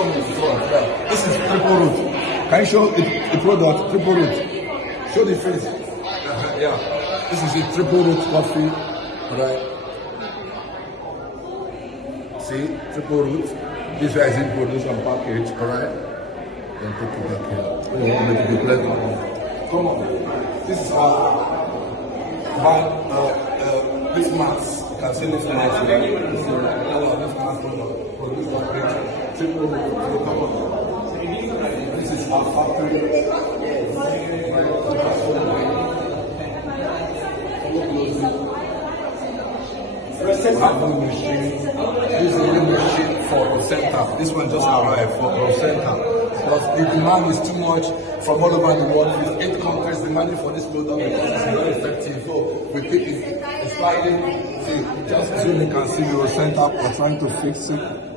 show me the product. Yeah. This is triple root. Can you show the product? Triple root. Show the face. Yeah. This is a triple root coffee. Right. See, triple root. This guy is in production package. Alright. Then take it back here. We want to be pleasant. Come on. This is our this mass. You can see this mass. This mass produce a triple root. So come on. This is our factory. This is a new machine for placenta. This one just arrived for placenta. Because the demand is too much from all over the world. With 8 countries demanding for this product because it's very effective. So we pick it. It's slightly, see, just zoom, you can see the placenta. We're trying to fix it.